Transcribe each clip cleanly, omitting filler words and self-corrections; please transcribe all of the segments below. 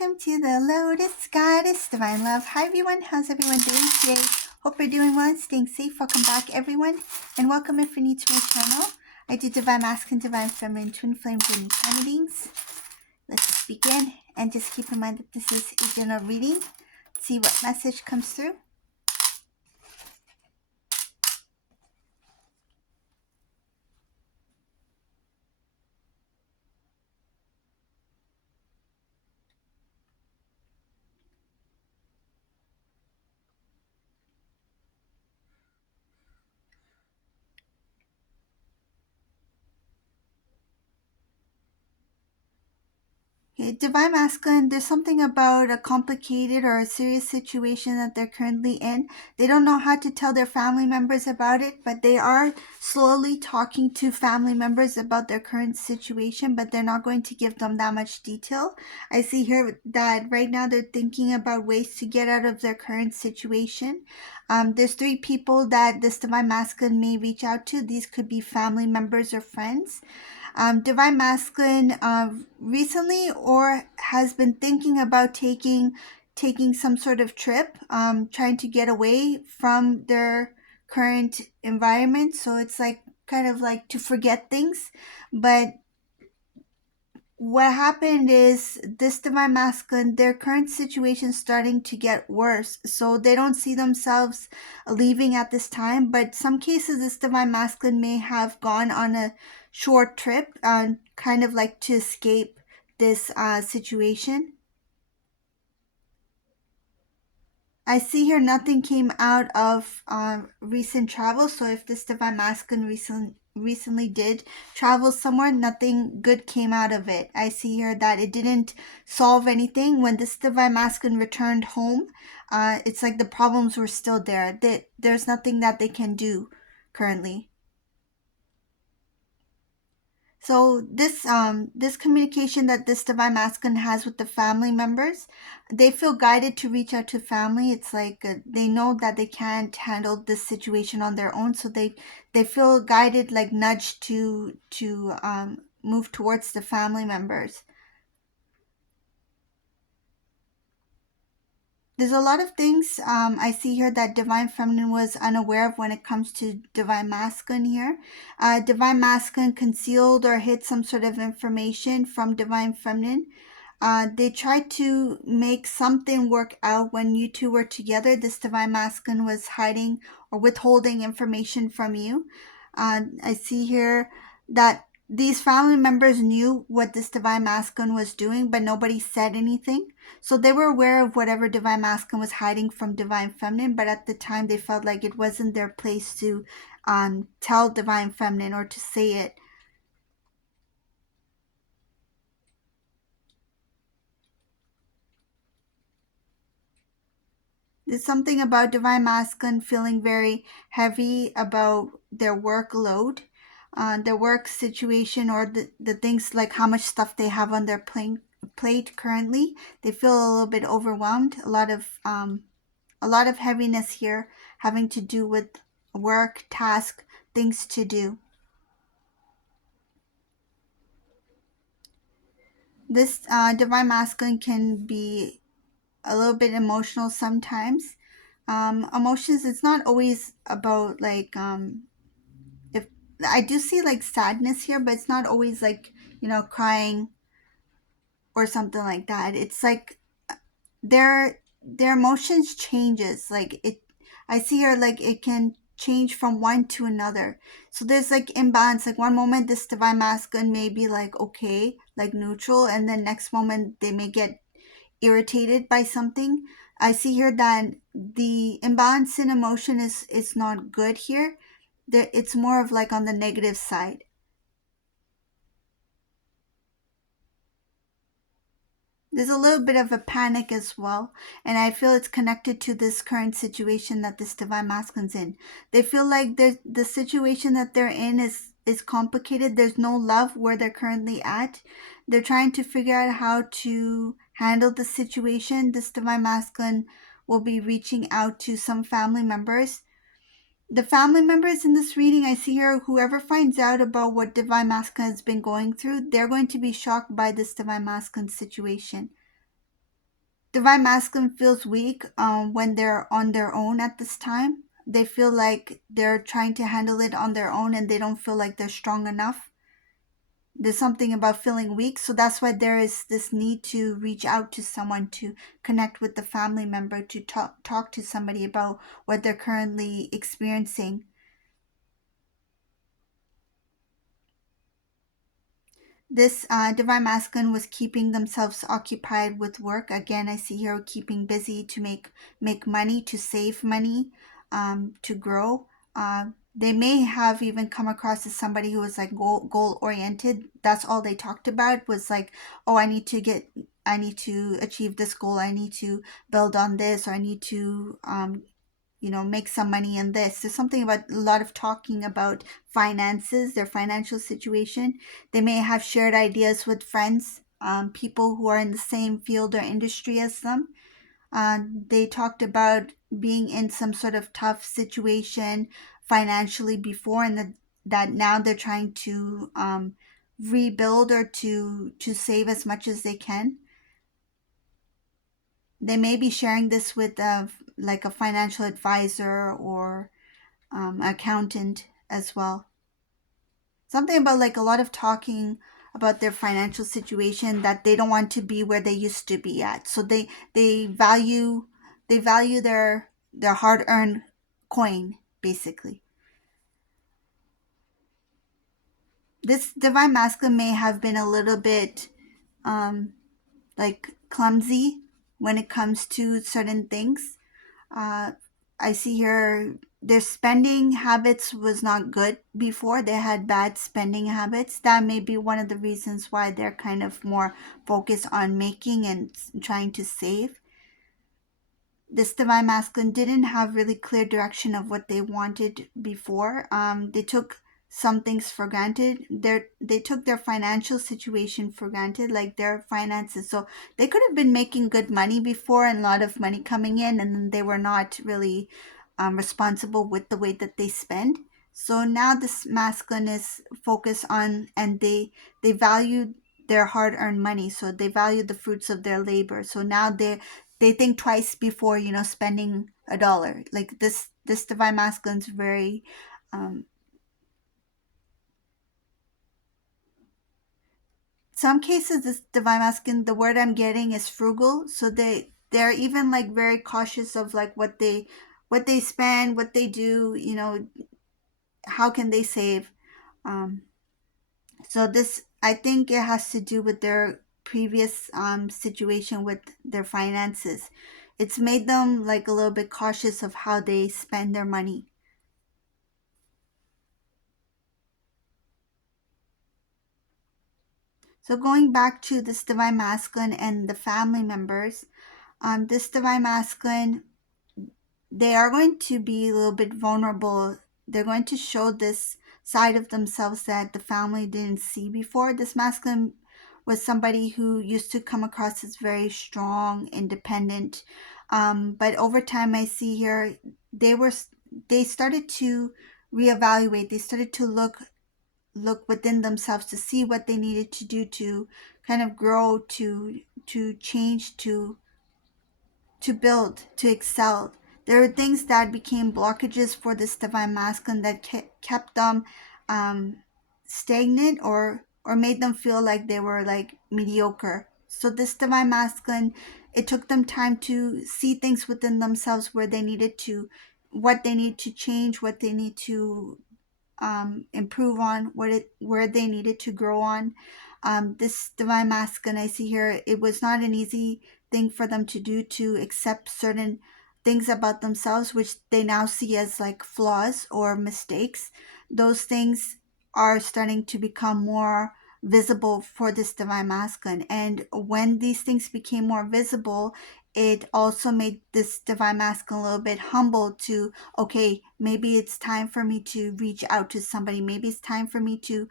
welcome to the Lotus Goddess Divine Love. Hi everyone, how's everyone doing today? Hope you're doing well and staying safe. Welcome back everyone, and welcome if you're new to my channel. I do Divine Masculine, Divine Feminine, Twin Flame, Journey Time readings. Let's begin, and just keep in mind that this is a general reading. Let's see what message comes through. Okay, Divine Masculine, there's something about a complicated or a serious situation that they're currently in. They don't know how to tell their family members about it, but they are slowly talking to family members about their current situation, but they're not going to give them that much detail. I see here that right now they're thinking about ways to get out of their current situation. There's 3 people that this Divine Masculine may reach out to. These could be family members or friends. Divine Masculine recently or has been thinking about taking some sort of trip, trying to get away from their current environment. So it's like kind of like to forget things. But what happened is this Divine Masculine, their current situation is starting to get worse. So they don't see themselves leaving at this time. But some cases, this Divine Masculine may have gone on a short trip, kind of like to escape this situation. I see here nothing came out of recent travel. So if this Divine Masculine recently did travel somewhere, nothing good came out of it. I see here that it didn't solve anything. When this Divine Masculine returned home, it's like the problems were still there. There's nothing that they can do currently. So this communication that this Divine Masculine has with the family members, they feel guided to reach out to family. It's like they know that they can't handle this situation on their own, so they feel guided, like nudged to move towards the family members. There's a lot of things I see here that Divine Feminine was unaware of when it comes to Divine Masculine here. Divine Masculine concealed or hid some sort of information from Divine Feminine. They tried to make something work out when you two were together. This Divine Masculine was hiding or withholding information from you. I see here that these family members knew what this Divine Masculine was doing, but nobody said anything. So they were aware of whatever Divine Masculine was hiding from Divine Feminine, but at the time they felt like it wasn't their place to tell Divine Feminine or to say it. There's something about Divine Masculine feeling very heavy about their workload, their work situation, or the things like how much stuff they have on their plate currently. They feel a little bit overwhelmed. A lot of heaviness here having to do with work, task, things to do. This Divine Masculine can be a little bit emotional sometimes. Emotions, it's not always about like if I do see like sadness here, but it's not always like, crying or something like that. It's like their emotions changes. Like I see here like it can change from one to another. So there's like imbalance. Like one moment this Divine Masculine may be like okay, like neutral, and then next moment they may get irritated by something. I see here that the imbalance in emotion is not good here. It's more of like on the negative side. There's a little bit of a panic as well, and I feel it's connected to this current situation that this Divine Masculine's in. They feel like the situation that they're in is complicated. There's no love where they're currently at. They're trying to figure out how to handle the situation. This Divine Masculine will be reaching out to some family members. The family members in this reading, I see here, whoever finds out about what Divine Masculine has been going through, they're going to be shocked by this Divine Masculine situation. Divine masculine feels weak when they're on their own at this time. They feel like they're trying to handle it on their own and they don't feel like they're strong enough. There's something about feeling weak, so that's why there is this need to reach out to someone, to connect with the family member, to talk to somebody about what they're currently experiencing. This divine masculine was keeping themselves occupied with work. Again, I see here keeping busy to make money, to save money, to grow. They may have even come across as somebody who was like goal oriented. That's all they talked about was like, oh, I need to achieve this goal. I need to build on this, or I need to make some money in this. There's something about a lot of talking about finances, their financial situation. They may have shared ideas with friends, people who are in the same field or industry as them. They talked about being in some sort of tough situation financially before, and that now they're trying to rebuild or to save as much as they can. They may be sharing this with like a financial advisor or accountant as well. Something about like a lot of talking about their financial situation, that they don't want to be where they used to be at. So they value their hard earned coin basically. This divine masculine may have been a little bit um, like clumsy when it comes to certain things. Uh, I see here their spending habits was not good before. They had bad spending habits. That may be one of the reasons why they're kind of more focused on making and trying to save. This divine masculine didn't have really clear direction of what they wanted before. They took some things for granted. They took their financial situation for granted, like their finances. So they could have been making good money before and a lot of money coming in, and they were not really responsible with the way that they spend. So now this masculine is focused on, and they value their hard-earned money. So they value the fruits of their labor. So now they think twice before spending a dollar. Like this divine masculine's very um, some cases this divine masculine, the word I'm getting is frugal. So they're even like very cautious of like what they spend, what they do, how can they save. um, so this, I think it has to do with their previous situation with their finances. It's made them like a little bit cautious of how they spend their money. So going back to this divine masculine and the family members, this divine masculine, they are going to be a little bit vulnerable. They're going to show this side of themselves that the family didn't see before. This masculine was somebody who used to come across as very strong, independent. But over time, I see here they were they started to reevaluate. They started to look within themselves to see what they needed to do to kind of grow, to change, to build, to excel. There are things that became blockages for this divine masculine that kept them um, stagnant, or made them feel like they were like mediocre. So this divine masculine, it took them time to see things within themselves where they needed to, what they need to change, what they need to improve on, where they needed to grow on. This divine masculine I see here, it was not an easy thing for them to do, to accept certain things about themselves which they now see as like flaws or mistakes. Those things are starting to become more visible for this divine masculine, and when these things became more visible, it also made this divine masculine a little bit humble to, okay, maybe it's time for me to reach out to somebody. Maybe it's time for me to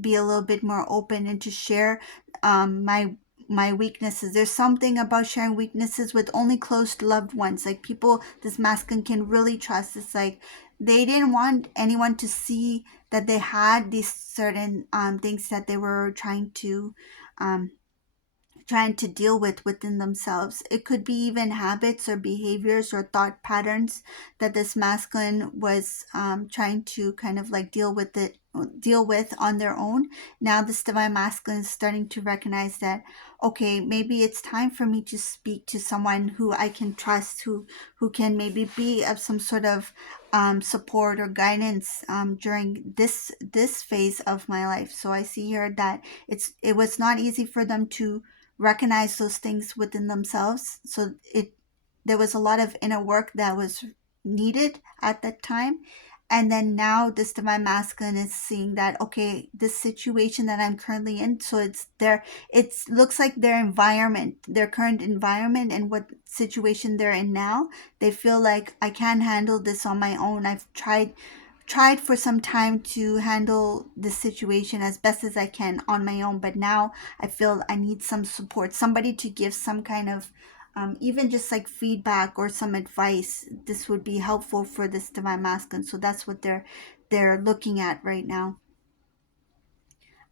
be a little bit more open and to share my weaknesses. There's something about sharing weaknesses with only close loved ones, like people this masculine can really trust. It's like they didn't want anyone to see that they had these certain things that they were trying um, trying to deal with within themselves. It could be even habits or behaviors or thought patterns that this masculine was trying to kind of like deal with on their own. Now this divine masculine is starting to recognize that, okay, maybe it's time for me to speak to someone who I can trust, who can maybe be of some sort of support or guidance during this phase of my life. So I see here that it was not easy for them to recognize those things within themselves. So there was a lot of inner work that was needed at that time. And then now this divine masculine is seeing that, okay, this situation that I'm currently in, so it looks like their current environment and what situation they're in now, they feel like I can't handle this on my own. I've tried for some time to handle this situation as best as I can on my own, but now I feel I need some support, somebody to give some kind of even just like feedback or some advice. This would be helpful for this divine masculine. So that's what they're looking at right now.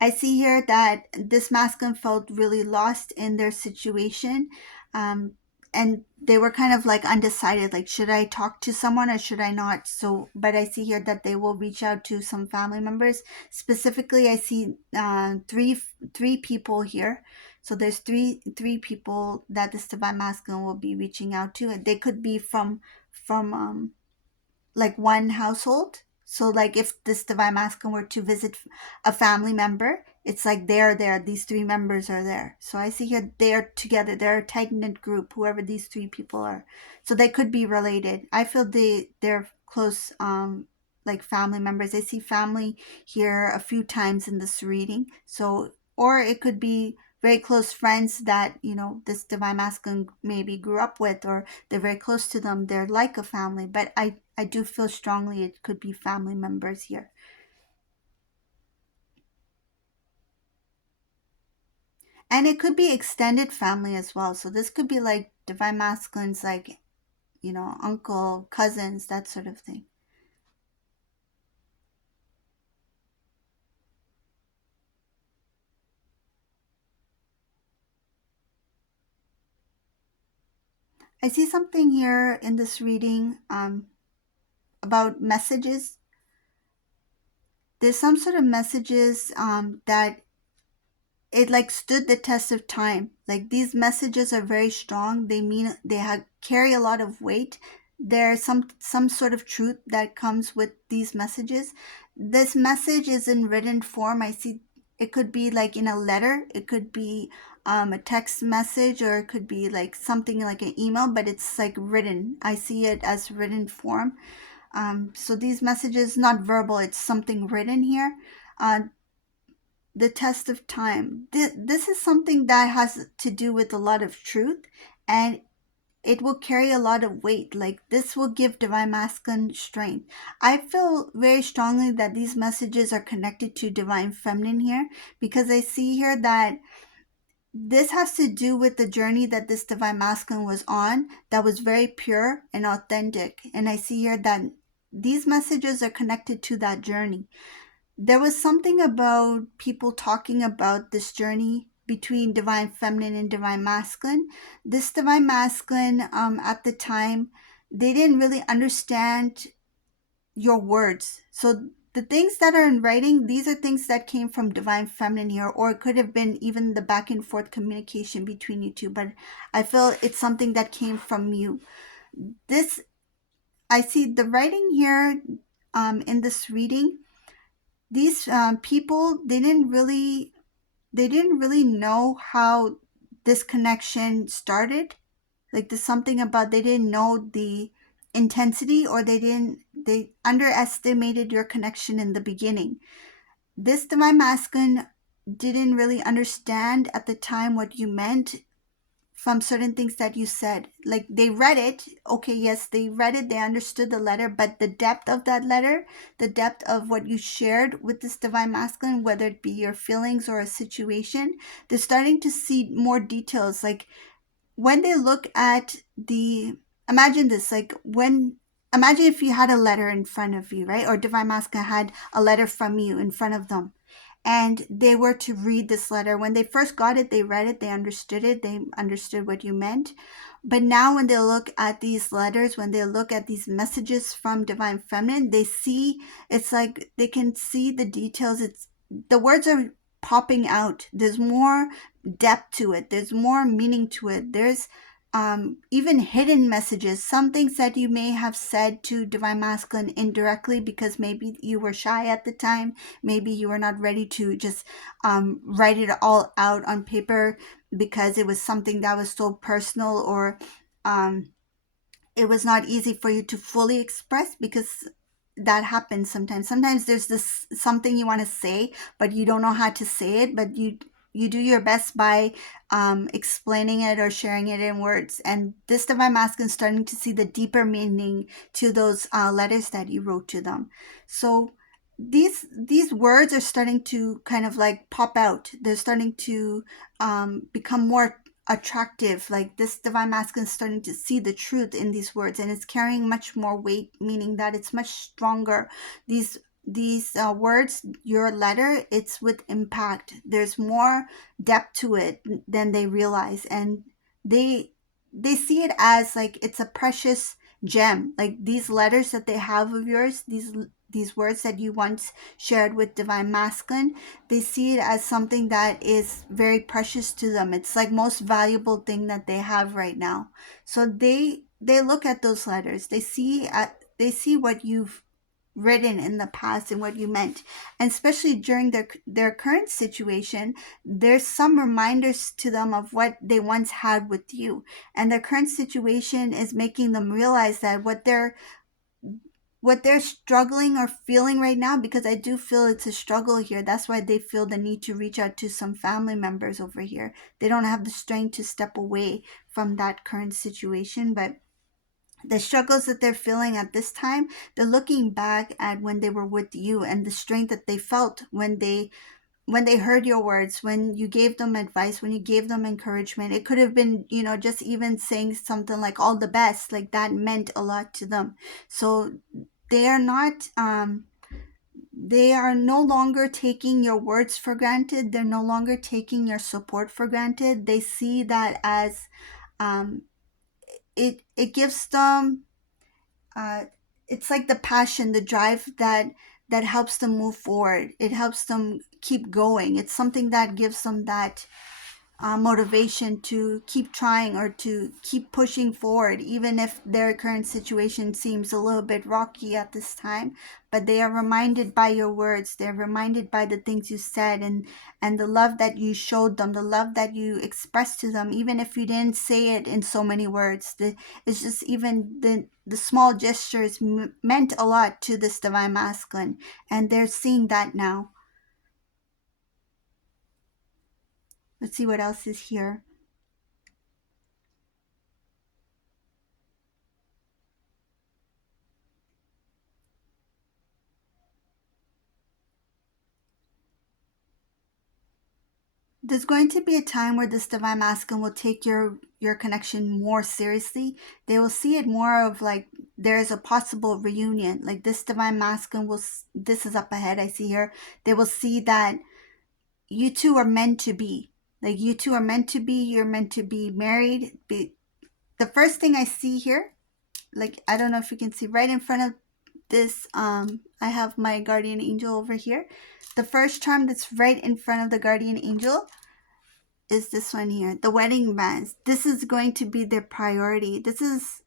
I see here that this masculine felt really lost in their situation. Um, and they were kind of like undecided, like, should I talk to someone or should I not? So, but I see here that they will reach out to some family members. Specifically, I see three people here. So there's three people that this divine masculine will be reaching out to. They could be from like one household. So like if this divine masculine were to visit a family member, it's like they're there. These three members are there. So I see here they're together. They're a tight knit group. Whoever these three people are, so they could be related. I feel they're close, like family members. I see family here a few times in this reading. So or it could be very close friends that this divine masculine maybe grew up with, or they're very close to them. They're like a family, but I do feel strongly it could be family members here. And it could be extended family as well. So this could be like divine masculines, like, uncle, cousins, that sort of thing. I see something here in this reading about messages. There's some sort of messages that it like stood the test of time. Like these messages are very strong. Carry a lot of weight. There's some sort of truth that comes with these messages. This message is in written form. I see it could be like in a letter. It could be a text message, or it could be like something like an email, but it's like written. I see it as written form. So these messages, not verbal, it's something written here. Uh, the test of time. This is something that has to do with a lot of truth, and it will carry a lot of weight. Like this will give divine masculine strength. I feel very strongly that these messages are connected to divine feminine here, because I see here that this has to do with the journey that this divine masculine was on, that was very pure and authentic. And I see here that these messages are connected to that journey. There was something about people talking about this journey between divine feminine and divine masculine. This divine masculine, at the time, they didn't really understand your words. So the things that are in writing, these are things that came from divine feminine here, or it could have been even the back and forth communication between you two. But I feel it's something that came from you. This, I see the writing here, in this reading. These people, they didn't really know how this connection started. Like there's something about, they didn't know the intensity, or they underestimated your connection in the beginning. This divine masculine didn't really understand at the time what you meant from certain things that you said. Like they read it, okay, yes, they read it, they understood the letter, but the depth of that letter, the depth of what you shared with this divine masculine, whether it be your feelings or a situation, they're starting to see more details. Like when they look at the, imagine this, like when, imagine if you had a letter in front of you, right? Or divine masculine had a letter from you in front of them, and they were to read this letter. When they first got it, they read it, they understood what you meant. But now when they look at these letters, when they look at these messages from Divine Feminine, they see, it's like they can see the details. It's, the words are popping out. There's more depth to it. There's more meaning to it. There's even hidden messages, some things that you may have said to Divine Masculine indirectly because maybe you were shy at the time. Maybe you were not ready to just write it all out on paper because it was something that was so personal, or um, it was not easy for you to fully express, because that happens sometimes. Sometimes there's this something you want to say, but you don't know how to say it, but you do your best by explaining it or sharing it in words. And this Divine Masculine is starting to see the deeper meaning to those letters that you wrote to them. So these words are starting to kind of like pop out. They're starting to become more attractive. Like this Divine Masculine is starting to see the truth in these words, and it's carrying much more weight, meaning that it's much stronger. These words, your letter, it's with impact. There's more depth to it than they realize, and they they see it as like it's a precious gem. Like these letters that they have of yours, these words that you once shared with Divine Masculine, they see it as something that is very precious to them. It's like most valuable thing that they have right now. So they look at those letters. They see what you've written in the past and what you meant. And especially during their current situation, there's some reminders to them of what they once had with you. And their current situation is making them realize that what they're struggling or feeling right now, because I do feel it's a struggle here. That's why they feel the need to reach out to some family members over here. They don't have the strength to step away from that current situation, but the struggles that they're feeling at this time, they're looking back at when they were with you and the strength that they felt when they heard your words, when you gave them advice, when you gave them encouragement. It could have been, just even saying something like all the best, like that meant a lot to them. So they are not they are no longer taking your words for granted. They're no longer taking your support for granted. They see that as um, it gives them uh, it's like the passion, the drive that helps them move forward. It helps them keep going. It's something that gives them that motivation to keep trying or to keep pushing forward, even if their current situation seems a little bit rocky at this time. But they are reminded by your words. They're reminded by the things you said, and the love that you showed them, the love that you expressed to them, even if you didn't say it in so many words. It's just even the small gestures meant a lot to this Divine Masculine, and they're seeing that now. Let's see what else is here. There's going to be a time where this Divine Masculine will take your connection more seriously. They will see it more of like there is a possible reunion. Like this Divine Masculine will, this is up ahead, I see here. They will see that you two are meant to be. Like you two are meant to be. You're meant to be married. The first thing I see here, like I don't know if you can see right in front of this, I have my guardian angel over here. The first charm that's right in front of the guardian angel is this one here, the wedding bands. This is going to be their priority. This is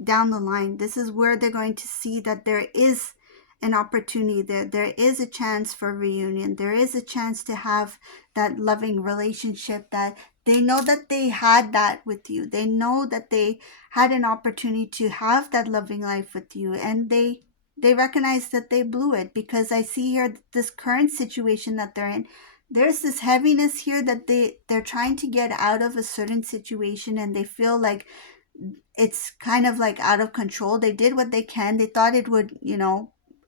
down the line. This is where they're going to see that there is an opportunity there. There is a chance for reunion. There is a chance to have that loving relationship that they know that they had that with you. They know that they had an opportunity to have that loving life with you, and they recognize that they blew it, because I see here this current situation that they're in. There's this heaviness here that they're trying to get out of a certain situation, and they feel like it's kind of like out of control. They did what they can. They thought it would,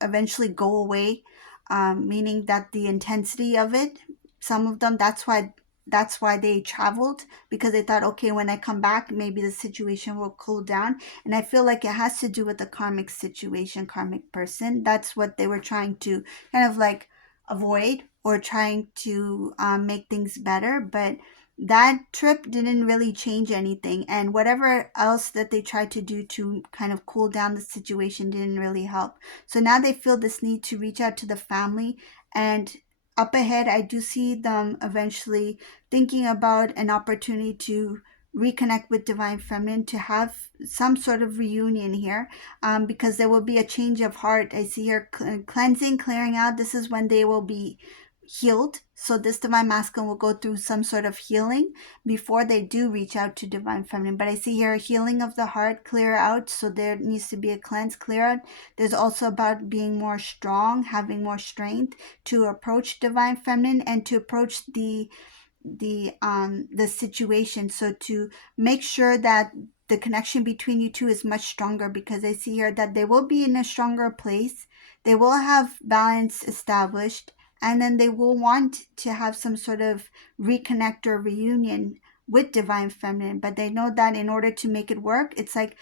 eventually go away, meaning that the intensity of it, some of them, that's why they traveled, because they thought, okay, when I come back, maybe the situation will cool down. And I feel like it has to do with the karmic situation, karmic person. That's what they were trying to kind of like avoid, or trying to make things better, but that trip didn't really change anything, and whatever else that they tried to do to kind of cool down the situation didn't really help. So now they feel this need to reach out to the family, and up ahead I do see them eventually thinking about an opportunity to reconnect with divine feminine, to have some sort of reunion here, because there will be a change of heart. I see her cleansing, clearing out. This is when they will be healed. So this divine masculine will go through some sort of healing before they do reach out to divine feminine. But I see here a healing of the heart, clear out. So there needs to be a cleanse, clear out. There's also about being more strong, having more strength to approach divine feminine and to approach the situation, so to make sure that the connection between you two is much stronger, because I see here that they will be in a stronger place, they will have balance established, and then they will want to have some sort of reconnect or reunion with divine feminine. But they know that in order to make it work, it's like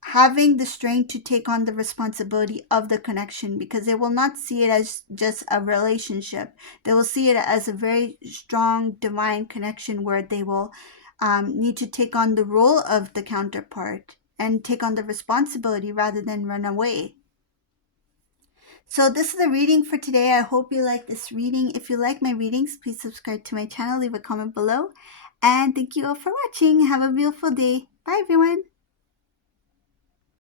having the strength to take on the responsibility of the connection, because they will not see it as just a relationship. They will see it as a very strong divine connection where they will need to take on the role of the counterpart and take on the responsibility rather than run away. So this is the reading for today. I hope you like this reading. If you like my readings, please subscribe to my channel, leave a comment below, and thank you all for watching. Have a beautiful day. Bye everyone.